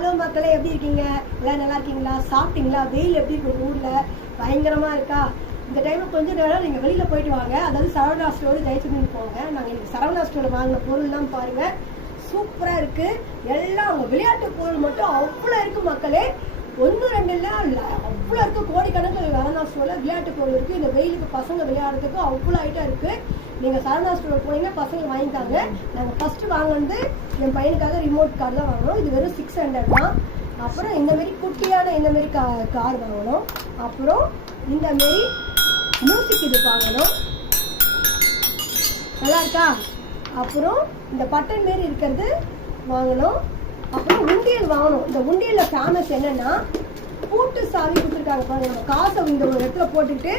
Hello மக்களே எப்படி இருக்கீங்க? எல்லாம் நல்லா இருக்கீங்களா? சாப்பிட்டீங்களா? வெயில் எப்படி இருக்கு ஊரில்? பயங்கரமாக இருக்கா? இந்த டைமில் கொஞ்சம் நேரம் நீங்கள் வெளியில் போயிட்டு வாங்க. அதாவது சரவணா ஸ்டோர் ஜெயச்சந்திரன் போங்க. நாங்கள் இன்னைக்கு சரவணா ஸ்டோரில் வாங்கின பொருள்லாம் பாருங்கள் சூப்பராக இருக்குது எல்லாம் அவங்க விளையாட்டு பொருள் மட்டும் அவ்வளோ இருக்குது மக்களே. ஒன்று ரெண்டு இல்லை. அவ்வளோ இருக்குது கோடிக்கணக்கில் சரவணா ஸ்டோரில் விளையாட்டு பொருள் இருக்குது இந்த வெயிலுக்கு பசங்க விளையாடுறதுக்கு அவ்வளோ ஐட்டம் இருக்குது நீங்கள் சரணா ஸ்டோர் போனீங்கன்னா பசங்க வாங்கிட்டாங்க. நாங்கள் ஃபஸ்ட்டு வாங்கினது என் பையனுக்காக ரிமோட் கார் தான் வாங்கினோம் இது வெறும் சிக்ஸ் ஹண்ட்ரட் தான். அப்புறம் இந்தமாரி குட்டியான இந்தமாரி கா கார் வாங்கணும். அப்புறம் இந்தமாரி மியூசிக் இது வாங்கணும். நல்லா இருக்கா? அப்புறம் இந்த பட்டன் மாரி இருக்கிறது வாங்கணும். அப்புறம் உண்டியல் வாங்கணும். இந்த உண்டியல்ல ஃபேமஸ் என்னன்னா பூட்டு சாவி கொடுத்துருக்காங்க பாருங்க. நம்ம காசை இந்த ஒரு இடத்துல போட்டுக்கிட்டு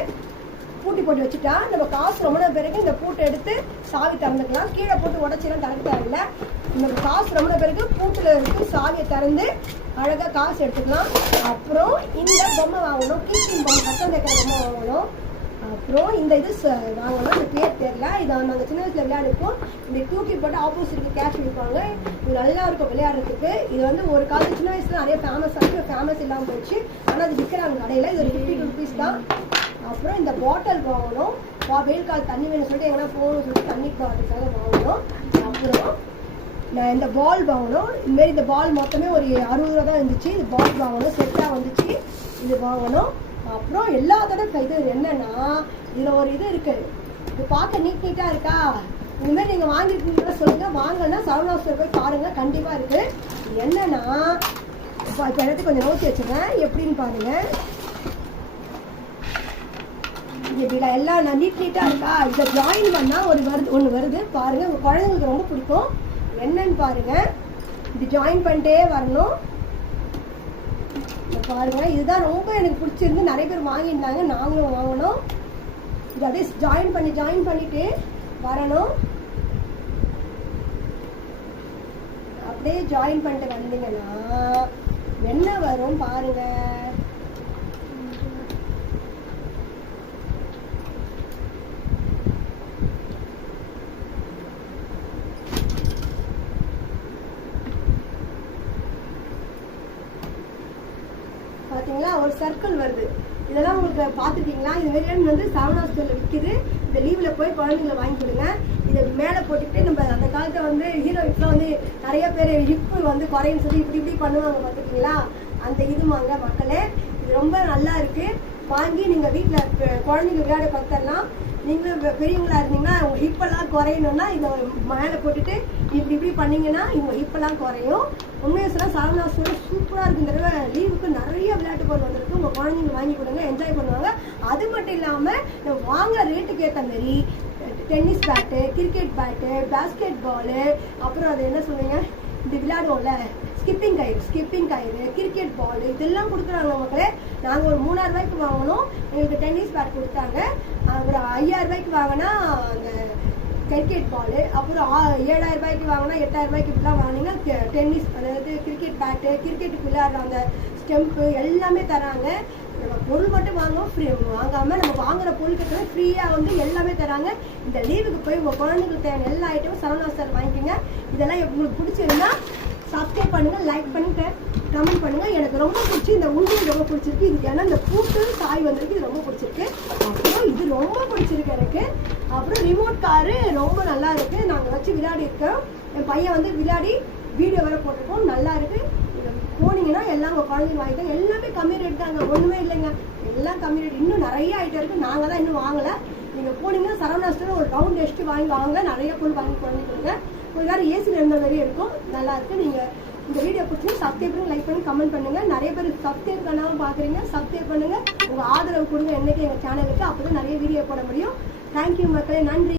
பூட்டி போட்டு வச்சுட்டா நம்ம காசு ரொம்ப நேரம் பிறகு இந்த பூட்டை எடுத்து சாவி திறந்துக்கலாம். கீழே போட்டு உடச்சிலாம் திறக்க தேவையில்ல நம்ம காசு ரொம்ப பிறகு பூட்டில் இருக்கு சாவியை திறந்து அழகாக காசு எடுத்துக்கலாம். அப்புறம் இந்த பொம்மை வாங்கணும். கீச்சிங் பொம்மை சத்தம் தைக்கிற பொம்மை வாங்கணும். அப்புறம் இந்த இது ச- வாங்கணும் இந்த பேர் தெரியல. இதை நாங்கள் சின்ன வயசுல விளையாடுப்போம் இந்த தூக்கி போட்டு ஆப்போசிட்க்கு கேட்ச் வைப்பாங்க இது நல்லா இருக்கும் விளையாடுறதுக்கு. இது வந்து ஒரு காலத்து சின்ன வயசுல நிறைய ஃபேமஸ் ஆச்சு. ஃபேமஸ் இல்லாமல் போயிடுச்சு ஆனால் அது விற்கிறாங்க கடையில். இது ஒரு ஃபிஃப்டி ருபீஸ் தான். அப்புறம் இந்த பாட்டில் வாங்கணும். வா- வெயில் கால தண்ணி வேணும்னு சொல்லிட்டு எங்கன்னா போகணும்னு சொல்லிட்டு தண்ணி பாட்டுக்காக வாங்கணும். அப்புறம் நான் இந்த பால் வாங்கணும். இதுமாரி இந்த பால் மொத்தமே ஒரு அறுபது ரூபா தான் இருந்துச்சு. இந்த பால் வாங்கணும். செட்டாக வந்துச்சு. இது வாங்கணும். அப்புறம் எல்லா தடவை இது என்னன்னா இதில் ஒரு இது இருக்கு. இது பார்க்க நீட் நீட்டாக இருக்கா? இனிமேல் நீங்கள் வாங்கிருக்கீங்களா சொல்லுங்க. வாங்கன்னா சரவணா ஸ்டோர் போய் பாருங்க. கண்டிப்பாக இருக்கு. என்னன்னா இப்போ இப்போ கொஞ்சம் நோக்கி வச்சுருக்கேன் எப்படின்னு பாருங்க. இங்க இப்படி எல்லாம் நான் நீட் நீட்டாக இருக்கா? இதை ஜாயின் பண்ணால் ஒரு வருது ஒன்று வருது. பாருங்க உங்கள் குழந்தைங்களுக்கு ரொம்ப பிடிக்கும். என்னன்னு பாருங்க. இது ஜாயின் பண்ணிட்டே வரணும். இங்க பாருங்க இதுதான் ரொம்ப எனக்கு பிடிச்சிருந்து நிறைய பேர் வாங்கியிருந்தாங்க. நாங்களும் வாங்கணும் இது அப்படியே ஜாயின் பண்ணி ஜாயின் பண்ணிட்டு வரணும். அப்படியே ஜாயின் பண்ணிட்டு வந்தீங்கன்னா என்ன வரும் பாருங்க. பாத்தீங்களா ஒரு சர்க்கிள் வருது. இதெல்லாம் உங்களுக்கு பார்த்துருக்கீங்களா இது மாதிரி வந்து சரவணா விற்கிது இந்த லீவில் போய் குழந்தைங்களை வாங்கி கொடுங்க. இதை மேலே போட்டுக்கிட்டு நம்ம அந்த காலத்தை வந்து ஹீரோயின்ஸ்லாம் வந்து நிறைய பேர் ஹிப்பு வந்து குறையும் சொல்லி இப்படி இப்படி பண்ணுவாங்க பார்த்துக்கிங்களா அந்த இது வாங்க மக்களே இது ரொம்ப நல்லா இருக்குது வாங்கி நீங்கள் வீட்டில் குழந்தைங்க விளையாட பார்த்தோம்னா நீங்களும் பெரியவங்களா இருந்தீங்கன்னா உங்கள் ஹிப்பெல்லாம் குறையணும்னா இதை மேலே போட்டுட்டு இப்படி இப்படி பண்ணீங்கன்னா உங்கள் ஹிப்பெல்லாம் குறையும். உண்மையை சொன்னால் சரவணா சூப்பராக இருக்கு தடவை லீவுக்கு நிறைய விளையாட்டு பொருள் வந்திருக்கு உங்க குழந்தைங்க வாங்கி கொடுங்க என்ஜாய் பண்ணுவாங்க. அது மட்டும் இல்லாமல் நம்ம வாங்குற ரேட்டுக்கு ஏற்ற மாதிரி tennis bat cricket bat basketball அப்புறம் அது என்ன சொல்லுவீங்க இந்த விளையாடுவோம்ல ஸ்கிப்பிங் கயிறு ஸ்கிப்பிங் கயிறு கிரிக்கெட் பால் இதெல்லாம் கொடுக்குறாங்க மக்களே. நாங்கள் ஒரு மூணாயிரம் ரூபாய்க்கு வாங்கினோம் எங்களுக்கு டென்னிஸ் பேட் கொடுத்தாங்க. அப்புறம் ஒரு ஐயாயிரம் ரூபாய்க்கு வாங்கினா அந்த கிரிக்கெட் பால் அப்புறம் ஏழாயிரம் ரூபாய்க்கு வாங்கினா எட்டாயிரம் ரூபாய்க்கு இப்படிலாம் வாங்கினீங்கன்னா டென்னிஸ் அதாவது கிரிக்கெட் பேட்டு கிரிக்கெட்டுக்கு விளையாடுற அந்த ஸ்டெம்ப்பு எல்லாமே தராங்க. நம்ம பொருள் மட்டும் வாங்குவோம் ஃப்ரீ வாங்காம நம்ம வாங்குற பொருட்கள் ஃப்ரீயாக வந்து எல்லாமே தராங்க. இந்த லீவுக்கு போய் உங்கள் குழந்தைங்களுக்கு தேவையான எல்லா ஐட்டமும் சரவணா சார் வாங்கிக்கோங்க. இதெல்லாம் உங்களுக்கு பிடிச்சிருந்தா சப்ஸ்கிரைப் பண்ணுங்க லைக் பண்ணுங்கள் கமெண்ட் பண்ணுங்க. எனக்கு ரொம்ப பிடிச்சி இந்த உண்மையை ரொம்ப பிடிச்சிருக்கு. இது ஏன்னா இந்த பூட்டு சாய் வந்திருக்கு. இது ரொம்ப பிடிச்சிருக்கு. அப்புறம் இது ரொம்ப பிடிச்சிருக்கு எனக்கு. அப்புறம் ரிமோட் காரு ரொம்ப நல்லா இருக்கு. நாங்கள் வச்சு விளையாடி இருக்கோம். என் பையன் வந்து விளையாடி வீடியோ வேற போட்டிருக்கோம் நல்லா இருக்கு. போனீங்கன்னா எல்லாம் உங்க குழந்தைங்க வாங்கிட்டாங்க எல்லாமே கம்மி ரேட் தாங்க. ஒண்ணுமே இல்லைங்க. எல்லாம் கம்மி ரேட் இன்னும் நிறைய ஐட்டம் இருக்கு. நாங்க தான் இன்னும் வாங்கல. நீங்க போனீங்கன்னா சரவணாஸ்டர் ஒரு ரவுண்ட் அடிச்சுட்டு வாங்கி வாங்க நிறைய பொருள் வாங்கி குழந்தைங்க கொடுங்க கொஞ்ச நேரம் ஏசியில் இருந்த மாதிரியே இருக்கும். நல்லா இருக்கு. நீங்க இந்த வீடியோ பிடிச்சி சப்ஸ்கிரைப் பண்ணி லைக் பண்ணி கமெண்ட் பண்ணுங்க. நிறைய பேர் சப்ஸ்கிரைப் பண்ணாம பாக்குறீங்க சப்ஸ்கிரைப் பண்ணுங்க. உங்க ஆதரவு கொடுங்க என்னைக்கு எங்க சேனலுக்கு அப்பதான் நிறைய வீடியோ போட முடியும். தேங்க்யூ மக்களே. நன்றி.